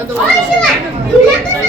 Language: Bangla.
ধন্যবাদ